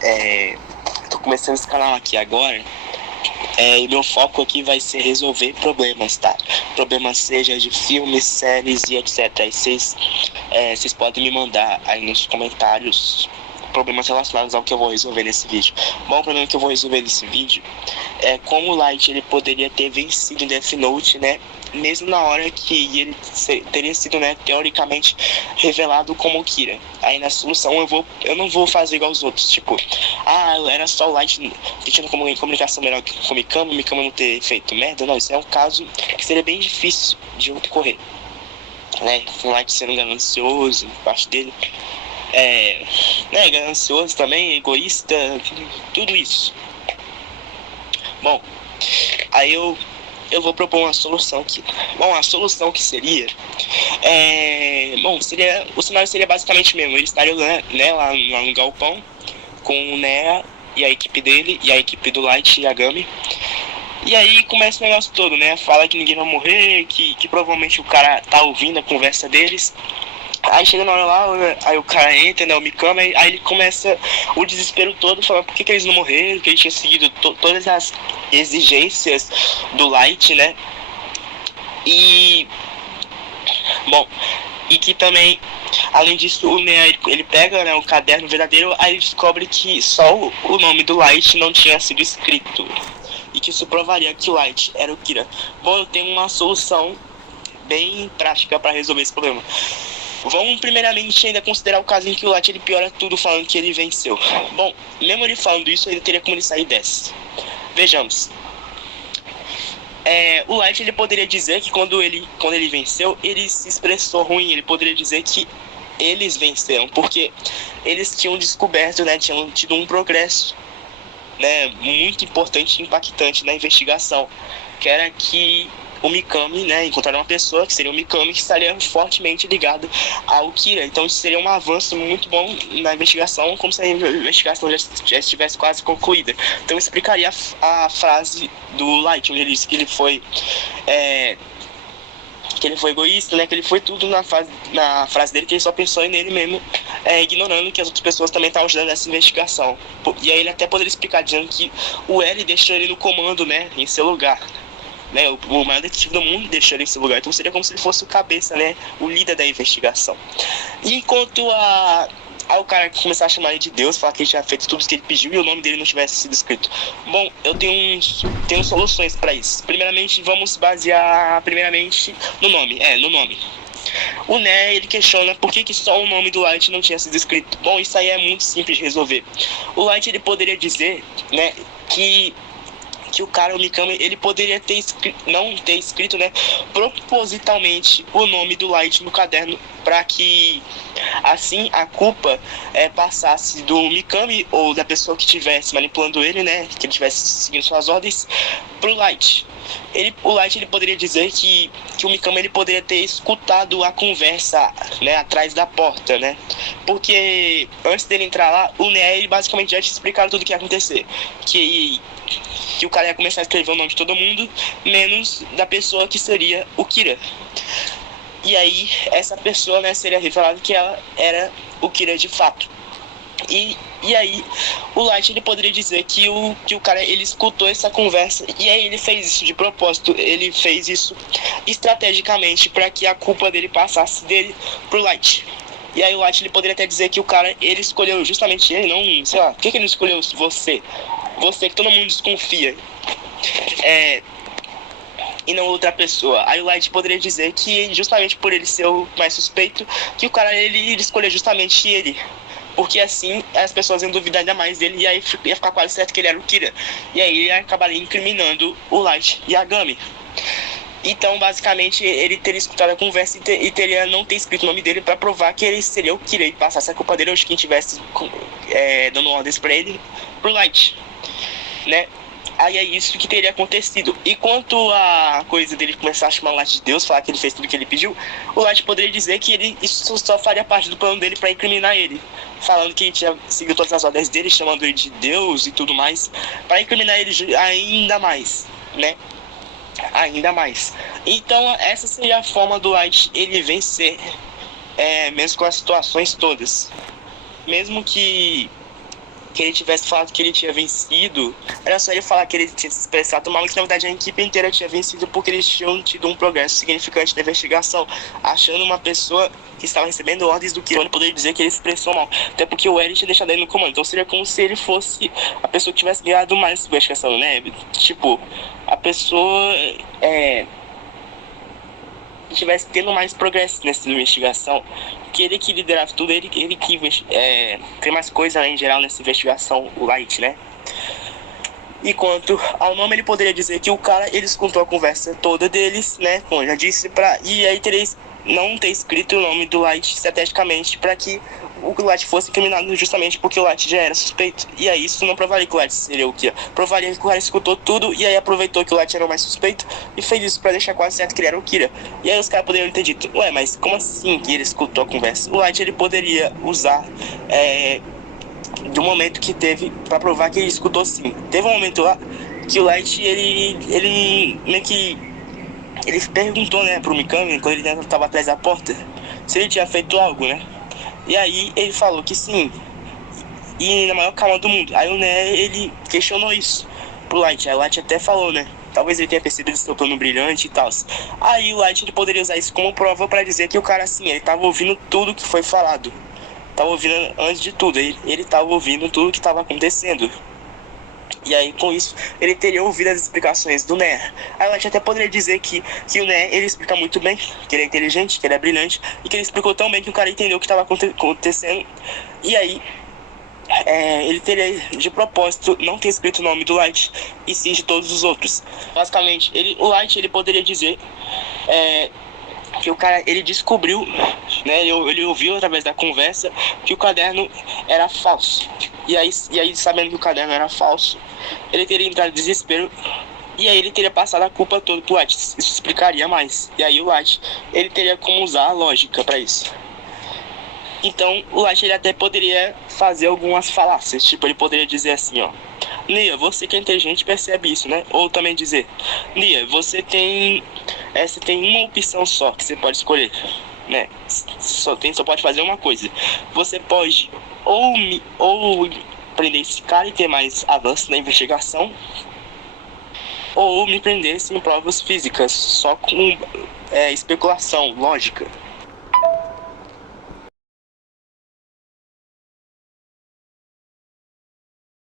galera, tô começando esse canal aqui agora, e meu foco aqui vai ser resolver problemas, tá? Problemas seja de filmes, séries e etc. Aí vocês podem me mandar aí nos comentários problemas relacionados ao que eu vou resolver nesse vídeo. Bom, o problema que eu vou resolver nesse vídeo é como o Light ele poderia ter vencido em Death Note, né? Mesmo na hora que ele teria sido, né, teoricamente revelado como Kira. Aí na solução eu não vou fazer igual os outros, tipo, era só o Light tendo comunicação melhor com o Mikami não ter feito merda. Não, isso é um caso que seria bem difícil de ocorrer, né? O Light sendo ganancioso, parte dele, ganancioso também, egoísta, tudo isso. Bom, aí eu vou propor uma solução aqui. Bom, a solução que seria, o cenário seria basicamente mesmo, ele estaria lá no galpão com o Nea e a equipe dele, e a equipe do Light e a Gami. E aí começa o negócio todo, né? Fala que ninguém vai morrer, que provavelmente o cara tá ouvindo a conversa deles. Aí chega na hora lá, aí o cara entra, né, o Mikami, aí ele começa o desespero todo, falando por que eles não morreram, que ele tinha seguido todas as exigências do Light, né, e que também, além disso, o Nea, ele pega, né, o caderno verdadeiro, aí ele descobre que só o nome do Light não tinha sido escrito, e que isso provaria que o Light era o Kira. Bom, eu tenho uma solução bem prática para resolver esse problema. Vamos primeiramente ainda considerar o caso em que o Light ele piora tudo falando que ele venceu. Bom, mesmo ele falando isso, ele teria como ele sair dessa. Vejamos. O Light ele poderia dizer que quando ele venceu, ele se expressou ruim. Ele poderia dizer que eles venceram, porque eles tinham descoberto, né, tinham tido um progresso, né, muito importante e impactante na investigação, que era que o Mikami, né, encontraram uma pessoa que seria o Mikami, que estaria fortemente ligado ao Kira. Então isso seria um avanço muito bom na investigação, como se a investigação já estivesse quase concluída. Então isso explicaria a frase do Light, onde ele disse que ele foi egoísta, né, que ele foi tudo na frase dele, que ele só pensou nele mesmo, ignorando que as outras pessoas também estavam ajudando nessa investigação. E aí ele até poderia explicar dizendo que o L deixou ele no comando, né, em seu lugar. Né, o maior detetive do mundo deixou ele em seu lugar, então seria como se ele fosse o cabeça, né, o líder da investigação. E enquanto o cara começar a chamar ele de Deus, falar que ele tinha feito tudo o que ele pediu e o nome dele não tivesse sido escrito. Bom, eu tenho soluções para isso. Primeiramente, vamos basear no nome. O Nea, ele questiona por que só o nome do Light não tinha sido escrito. Bom, isso aí é muito simples de resolver. O Light ele poderia dizer, né, que o cara, o Mikami, ele poderia não ter escrito, né, propositalmente o nome do Light no caderno, para que assim a culpa passasse do Mikami ou da pessoa que estivesse manipulando ele, né, que ele estivesse seguindo suas ordens, pro Light. O Light ele poderia dizer que o Mikami ele poderia ter escutado a conversa, né, atrás da porta, né, porque antes dele entrar lá, o Nea ele basicamente já tinha explicado tudo o que ia acontecer, que o cara ia começar a escrever o nome de todo mundo, menos da pessoa que seria o Kira. E aí, essa pessoa, né, seria revelado que ela era o Kira de fato. E aí, o Light ele poderia dizer que o cara ele escutou essa conversa e aí ele fez isso de propósito, ele fez isso estrategicamente para que a culpa dele passasse dele pro Light. E aí o Light ele poderia até dizer que o cara ele escolheu justamente ele, não, sei lá, por que ele não escolheu você? Você que todo mundo desconfia, e não outra pessoa. Aí o Light poderia dizer que justamente por ele ser o mais suspeito, que o cara ele escolheu justamente ele, porque assim as pessoas iam duvidar ainda mais dele e aí ia ficar quase certo que ele era o Kira. E aí ele acabaria incriminando o Light e a Gami. Então, basicamente, ele teria escutado a conversa e teria não ter escrito o nome dele para provar que ele seria o Kira e passasse a culpa dele hoje quem tivesse dando ordens para ele, pro Light, né? Aí é isso que teria acontecido. E quanto a coisa dele começar a chamar o Light de Deus, falar que ele fez tudo o que ele pediu, o Light poderia dizer que isso só faria parte do plano dele para incriminar ele, falando que ele tinha seguido todas as ordens dele, chamando ele de Deus e tudo mais, para incriminar ele ainda mais, né? Ainda mais. Então essa seria a forma do Light ele vencer, mesmo com as situações todas. Mesmo que que ele tivesse falado que ele tinha vencido, era só ele falar que ele tinha se expressado mal, que na verdade a equipe inteira tinha vencido porque eles tinham tido um progresso significante na investigação, achando uma pessoa que estava recebendo ordens do Kira, poderia dizer que ele se expressou mal, até porque o Eren tinha deixado ele no comando, então seria como se ele fosse a pessoa que tivesse ganhado mais essa investigação, né? Tipo, a pessoa tivesse tendo mais progresso nessa investigação, que ele que liderava tudo, ele que tem mais coisa, né, em geral nessa investigação, o Light, né? E quanto ao nome, ele poderia dizer que o cara, ele escutou a conversa toda deles, né, como eu já disse, e aí teria não ter escrito o nome do Light estrategicamente para que o Light fosse incriminado justamente porque o Light já era suspeito. E aí isso não provaria que o Light seria o Kira. Provaria que o cara escutou tudo e aí aproveitou que o Light era o mais suspeito e fez isso pra deixar quase certo que ele era o Kira. E aí os caras poderiam ter dito, ué, mas como assim que ele escutou a conversa? O Light, ele poderia usar do momento que teve pra provar que ele escutou sim. Teve um momento lá que o Light, ele meio que ele perguntou, né, pro Mikami, quando ele tava atrás da porta, se ele tinha feito algo, né? E aí ele falou que sim, e na maior calma do mundo. Aí o Né, ele questionou isso pro Light. Aí o Light até falou, né, talvez ele tenha percebido seu plano brilhante e tal. Aí o Light, ele poderia usar isso como prova pra dizer que o cara, assim, ele tava ouvindo tudo que foi falado. Tava ouvindo antes de tudo, ele tava ouvindo tudo que tava acontecendo. E aí, com isso, ele teria ouvido as explicações do Né. Aí o Light até poderia dizer que o Né, ele explica muito bem, que ele é inteligente, que ele é brilhante, e que ele explicou tão bem que o cara entendeu o que estava acontecendo. E aí, ele teria, de propósito, não ter escrito o nome do Light, e sim de todos os outros. Basicamente, o Light, ele poderia dizer que o cara, ele descobriu, né, ele ouviu através da conversa que o caderno era falso. E aí, sabendo que o caderno era falso, ele teria entrado em desespero e aí ele teria passado a culpa toda pro Light. Isso explicaria mais. E aí o Light, ele teria como usar a lógica pra isso. Então o Light, ele até poderia fazer algumas falácias. Tipo, ele poderia dizer assim, ó: Nia, você que é inteligente percebe isso, né? Ou também dizer: Nia, você tem uma opção só que você pode escolher, né? Só pode fazer uma coisa. Você pode ou prender esse cara e ter mais avanço na investigação, ou me prender sem provas físicas, só com especulação, lógica.